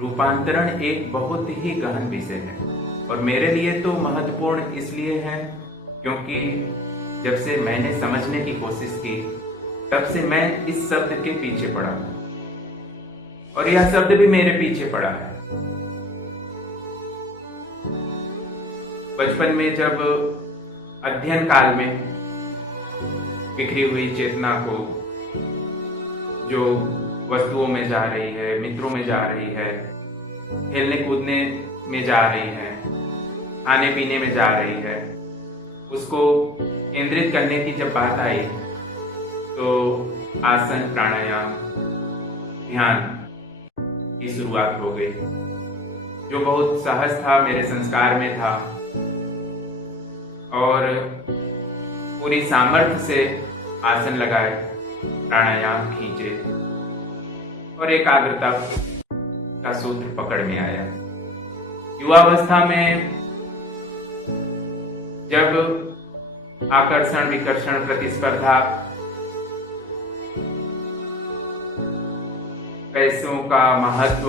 रूपांतरण एक बहुत ही गहन विषय है और मेरे लिए तो महत्वपूर्ण इसलिए है क्योंकि जब से मैंने समझने की कोशिश की तब से मैं इस शब्द के पीछे पड़ा और यह शब्द भी मेरे पीछे पड़ा है। बचपन में जब अध्ययन काल में बिखरी हुई चेतना को जो वस्तुओं में जा रही है, मित्रों में जा रही है, खेलने कूदने में जा रही है, खाने पीने में जा रही है, उसको केंद्रित करने की जब बात आई तो आसन, प्राणायाम, ध्यान की शुरुआत हो गई, जो बहुत सहज था, मेरे संस्कार में था और पूरी सामर्थ्य से आसन लगाए, प्राणायाम खींचे और एकाग्रता का सूत्र पकड़ में आया। युवावस्था में जब आकर्षण, विकर्षण, प्रतिस्पर्धा, पैसों का महत्व,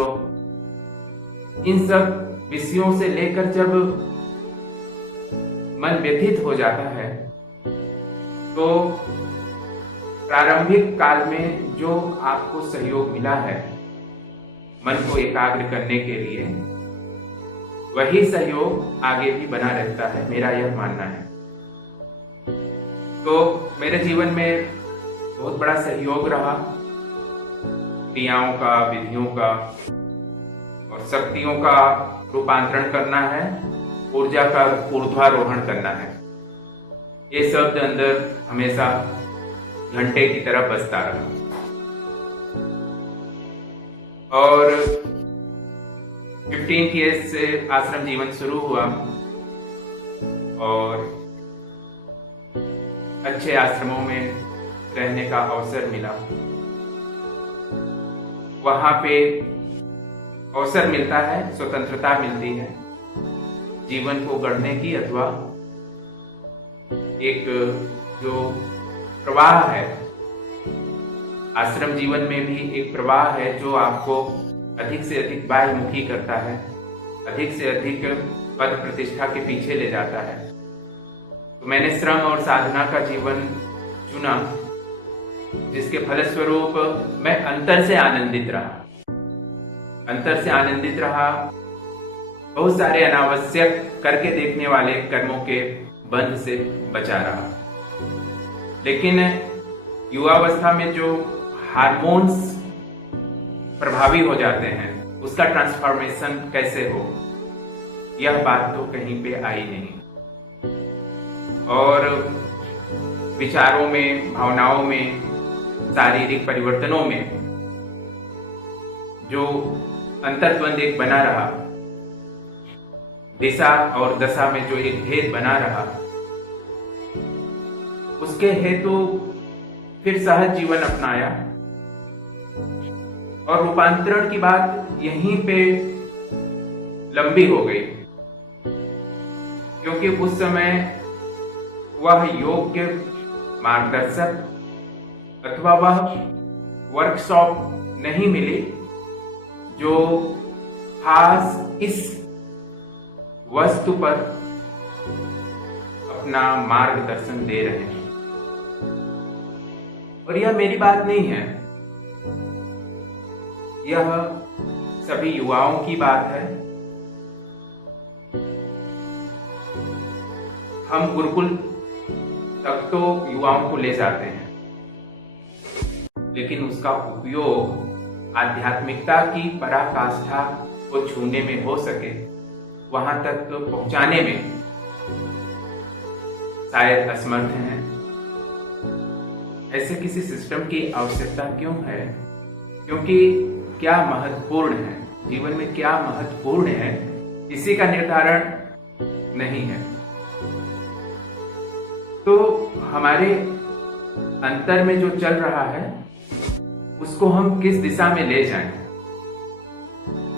इन सब विषयों से लेकर जब मन व्यथित हो जाता है तो प्रारंभिक काल में जो आपको सहयोग मिला है मन को एकाग्र करने के लिए, वही सहयोग आगे भी बना रहता है, मेरा यह मानना है। तो मेरे जीवन में बहुत बड़ा सहयोग रहा, क्रियाओं का, विधियों का और शक्तियों का रूपांतरण करना है, ऊर्जा का ऊर्ध्वारोहण करना है। ये शब्द अंदर हमेशा घंटे की तरह बजता रहा और 15 ईयर्स से आश्रम जीवन शुरू हुआ और अच्छे आश्रमों में रहने का अवसर मिला। वहां पे अवसर मिलता है, स्वतंत्रता मिलती है जीवन को गढ़ने की, अथवा एक जो प्रवाह है, आश्रम जीवन में भी एक प्रवाह है जो आपको अधिक से अधिक बाह्यमुखी करता है, अधिक से अधिक पद प्रतिष्ठा के पीछे ले जाता है। तो मैंने श्रम और साधना का जीवन चुना, जिसके फलस्वरूप मैं अंतर से आनंदित रहा, बहुत सारे अनावश्यक करके देखने वाले कर्मों के बंध से बचा रहा। लेकिन युवावस्था में जो हार्मोन्स प्रभावी हो जाते हैं, उसका ट्रांसफॉर्मेशन कैसे हो, यह बात तो कहीं पे आई नहीं। और विचारों में, भावनाओं में, शारीरिक परिवर्तनों में जो अंतर्द्वंद एक बना रहा, दिशा और दशा में जो एक भेद बना रहा, उसके हेतु फिर सहज जीवन अपनाया और रूपांतरण की बात यहीं पे लंबी हो गई, क्योंकि उस समय वह योग्य मार्गदर्शक अथवा वह वर्कशॉप नहीं मिली जो खास इस वस्तु पर अपना मार्गदर्शन दे रहे हैं। और यह मेरी बात नहीं है, यह सभी युवाओं की बात है। हम गुरुकुल तक तो युवाओं को ले जाते हैं, लेकिन उसका उपयोग आध्यात्मिकता की पराकाष्ठा को छूने में हो सके, वहां तक पहुंचाने में शायद असमर्थ हैं। ऐसे किसी सिस्टम की आवश्यकता क्यों है? क्योंकि क्या महत्वपूर्ण है, जीवन में क्या महत्वपूर्ण है, इसी का निर्धारण नहीं है। तो हमारे अंतर में जो चल रहा है उसको हम किस दिशा में ले जाएं,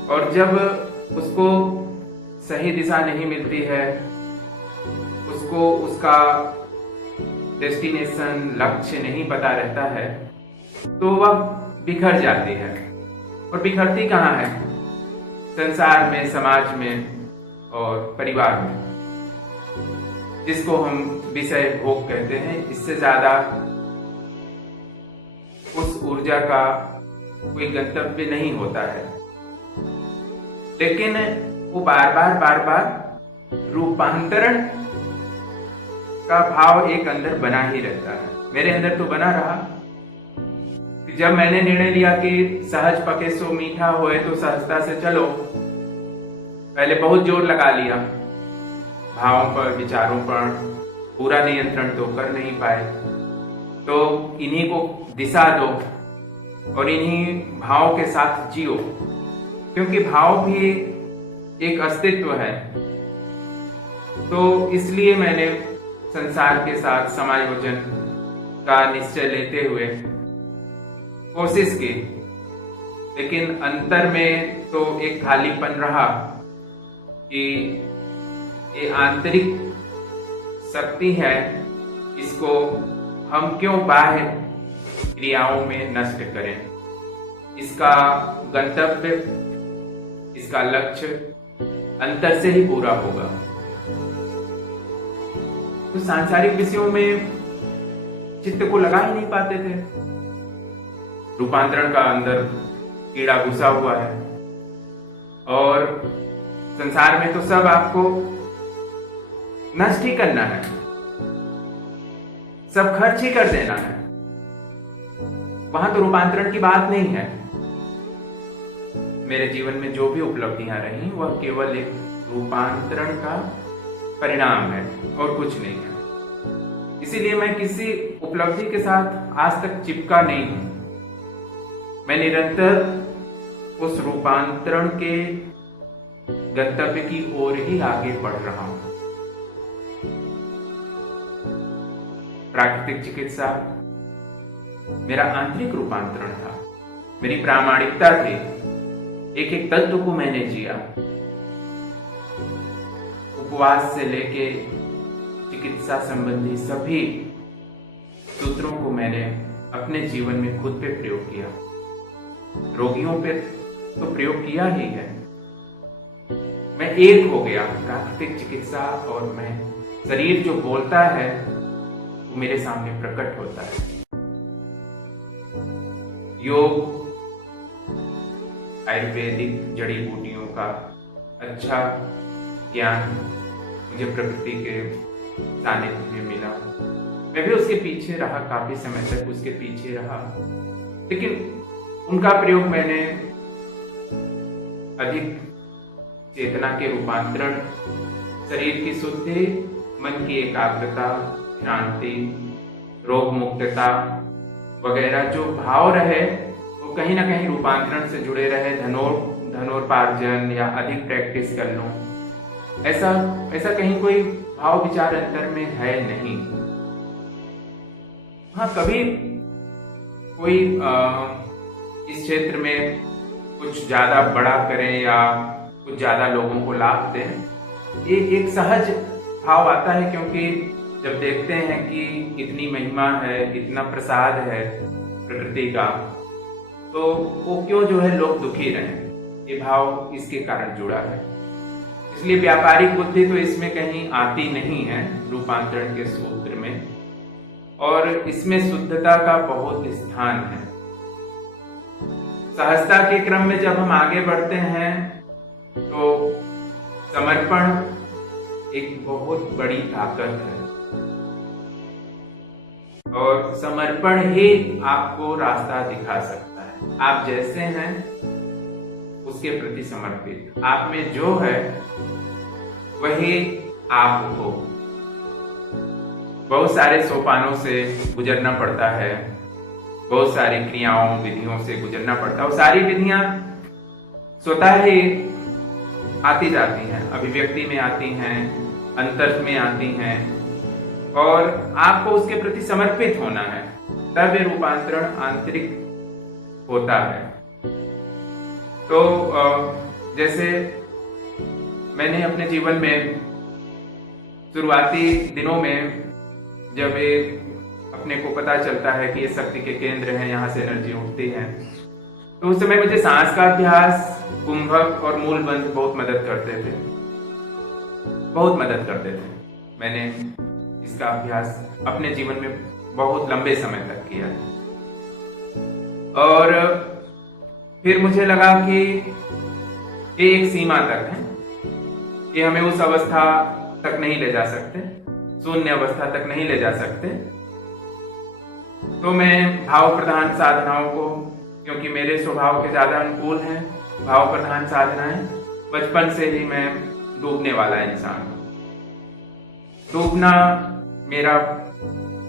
और जब उसको सही दिशा नहीं मिलती है, उसको उसका डेस्टिनेशन, लक्ष्य नहीं पता रहता है, तो वह बिखर जाती है। और बिखरती कहाँ है? संसार में, समाज में और परिवार में, जिसको हम विषय भोग कहते हैं, इससे ज्यादा उस ऊर्जा का कोई गंतव्य नहीं होता है। लेकिन वो बार बार रूपांतरण का भाव एक अंदर बना ही रहता है। मेरे अंदर तो बना रहा कि जब मैंने निर्णय लिया कि सहज पके सो मीठा होए तो सहजता से चलो, पहले बहुत जोर लगा लिया, भावों पर, विचारों पर पूरा नियंत्रण तो कर नहीं पाए, तो इन्हीं को दिशा दो और इन्हीं भावों के साथ जियो, क्योंकि भाव भी एक अस्तित्व है। तो इसलिए मैंने संसार के साथ समायोजन का निश्चय लेते हुए कोशिश की, लेकिन अंतर में तो एक खालीपन रहा कि ये आंतरिक शक्ति है, इसको हम क्यों बाह्य क्रियाओं में नष्ट करें। इसका गंतव्य, इसका लक्ष्य अंतर से ही पूरा होगा। तो सांसारिक विषयों में चित्त को लगा ही नहीं पाते थे। रूपांतरण का अंदर कीड़ा घुसा हुआ है और संसार में तो सब आपको नष्ट ही करना है, सब खर्च ही कर देना है, वहां तो रूपांतरण की बात नहीं है। मेरे जीवन में जो भी उपलब्धियां रही वह केवल एक रूपांतरण का परिणाम है और कुछ नहीं है। इसीलिए मैं किसी उपलब्धि के साथ आज तक चिपका नहीं हूं। मैं निरंतर उस रूपांतरण के गंतव्य की ओर ही आगे बढ़ रहा हूं। प्राकृतिक चिकित्सा मेरा आंतरिक रूपांतरण था, मेरी प्रामाणिकता थी, एक एक तत्व को मैंने जिया। उपवास से लेके चिकित्सा संबंधी सभी सूत्रों को मैंने अपने जीवन में खुद पे प्रयोग किया। रोगियों पे तो प्रयोग किया ही है। मैं एक हो गया, प्राकृतिक चिकित्सा और मैं। शरीर जो बोलता है वो मेरे सामने प्रकट होता है। योग, आयुर्वेदिक जड़ी बूटियों का अच्छा ज्ञान मुझे प्रकृति के सानिध्य में मिला। मैं भी उसके पीछे रहा, काफी समय तक उसके पीछे रहा, लेकिन उनका प्रयोग मैंने अधिक चेतना के रूपांतरण, शरीर की शुद्धि, मन की एकाग्रता, शांति, रोग मुक्तता वगैरह जो भाव रहे वो कहीं ना कहीं रूपांतरण से जुड़े रहे। धनोपार्जन या अधिक प्रैक्टिस कर लूं, ऐसा कहीं कोई भाव विचार अंतर में है नहीं। हाँ, कभी कोई इस क्षेत्र में कुछ ज्यादा बड़ा करें या कुछ ज्यादा लोगों को लाभ दें, ये एक सहज भाव आता है, क्योंकि जब देखते हैं कि इतनी महिमा है, इतना प्रसाद है प्रकृति का, तो वो क्यों जो है लोग दुखी रहें, ये भाव इसके कारण जुड़ा है। इसलिए व्यापारिक बुद्धि तो इसमें कहीं आती नहीं है रूपांतरण के सूत्र में, और इसमें शुद्धता का बहुत स्थान है। सहजता के क्रम में जब हम आगे बढ़ते हैं तो समर्पण एक बहुत बड़ी ताकत है, और समर्पण ही आपको रास्ता दिखा सकता है। आप जैसे हैं उसके प्रति समर्पित, आप में जो है वही आप हो। बहुत सारे सोपानों से गुजरना पड़ता है, बहुत सारी क्रियाओं, विधियों से गुजरना पड़ता है। वो सारी विधियां स्वतः ही आती जाती हैं, अभिव्यक्ति में आती हैं, अंतर में आती हैं, और आपको उसके प्रति समर्पित होना है, तब ये रूपांतरण आंतरिक होता है। तो जैसे मैंने अपने जीवन में शुरुआती दिनों में जब ये अपने को पता चलता है कि ये शक्ति के केंद्र हैं, यहाँ से एनर्जी उठती है, तो उस समय मुझे सांस का अभ्यास कुंभक और मूलबंध बहुत मदद करते थे, बहुत मदद करते थे। मैंने इसका अभ्यास अपने जीवन में बहुत लंबे समय तक किया और फिर मुझे लगा कि ये एक सीमा तक है, कि हमें उस अवस्था तक नहीं ले जा सकते, शून्य अवस्था तक नहीं ले जा सकते। तो मैं भाव प्रधान साधनाओं को, क्योंकि मेरे स्वभाव के ज्यादा अनुकूल हैं भाव प्रधान साधनाएं, बचपन से ही मैं डूबने वाला इंसान हूं। डूबना मेरा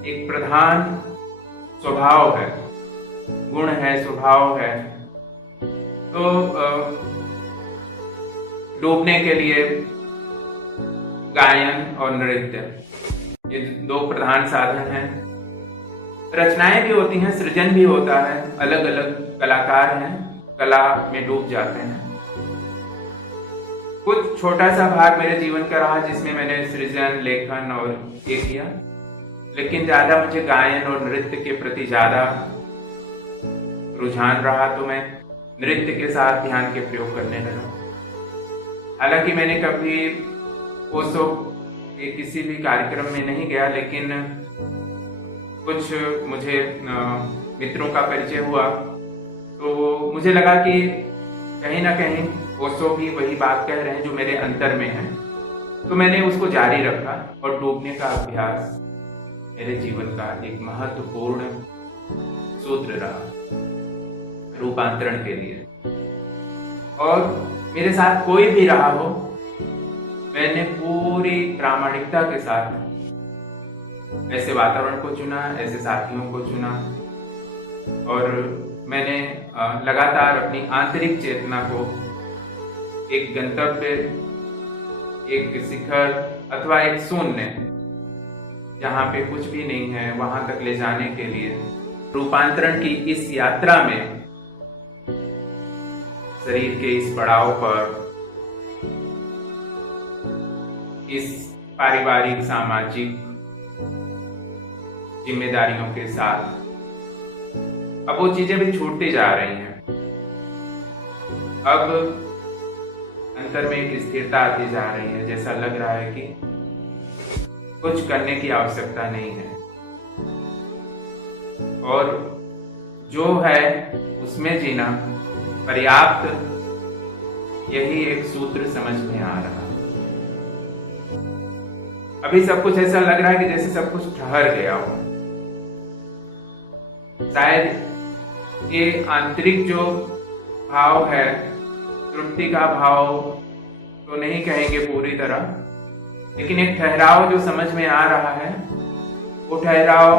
एक प्रधान स्वभाव है, गुण है, स्वभाव है। तो डूबने के लिए गायन और नृत्य ये दो प्रधान साधन हैं। रचनाएं भी होती हैं, सृजन भी होता है, अलग अलग कलाकार हैं, कला में डूब जाते हैं। कुछ छोटा सा भाग मेरे जीवन का रहा जिसमें मैंने सृजन, लेखन और ये किया, लेकिन ज्यादा मुझे गायन और नृत्य के प्रति ज्यादा रुझान रहा, तो मैं नृत्य के साथ ध्यान के प्रयोग करने लगा। हालांकि मैंने कभी ओशो के किसी भी कार्यक्रम में नहीं गया, लेकिन कुछ मुझे मित्रों का परिचय हुआ, तो मुझे लगा कि कहीं ना कहीं ओशो भी वही बात कह रहे हैं जो मेरे अंतर में है। तो मैंने उसको जारी रखा और डूबने का अभ्यास मेरे जीवन का एक महत्वपूर्ण सूत्र रहा रूपांतरण के लिए। और मेरे साथ कोई भी रहा हो, मैंने पूरी प्रामाणिकता के साथ ऐसे वातावरण को चुना, ऐसे साथियों को चुना, और मैंने लगातार अपनी आंतरिक चेतना को एक गंतव्य, एक शिखर अथवा एक शून्य जहाँ पे कुछ भी नहीं है वहां तक ले जाने के लिए रूपांतरण की इस यात्रा में शरीर के इस पड़ाव पर, इस पारिवारिक सामाजिक जिम्मेदारियों के साथ अब वो चीजें भी छूटती जा रही हैं। अब अंतर में एक स्थिरता आती जा रही है, जैसा लग रहा है कि कुछ करने की आवश्यकता नहीं है, और जो है उसमें जीना पर्याप्त, यही एक सूत्र समझ में आ रहा है। अभी सब कुछ ऐसा लग रहा है कि जैसे सब कुछ ठहर गया हो। शायद ये आंतरिक जो भाव है, तृप्ति का भाव तो नहीं कहेंगे पूरी तरह, लेकिन एक ठहराव जो समझ में आ रहा है, वो ठहराव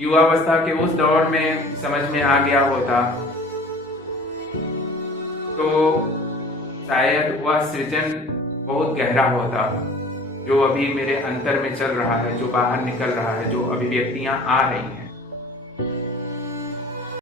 युवावस्था के उस दौर में समझ में आ गया होता तो शायद वह सृजन बहुत गहरा होता, जो अभी मेरे अंतर में चल रहा है, जो बाहर निकल रहा है, जो अभिव्यक्तियां आ रही हैं।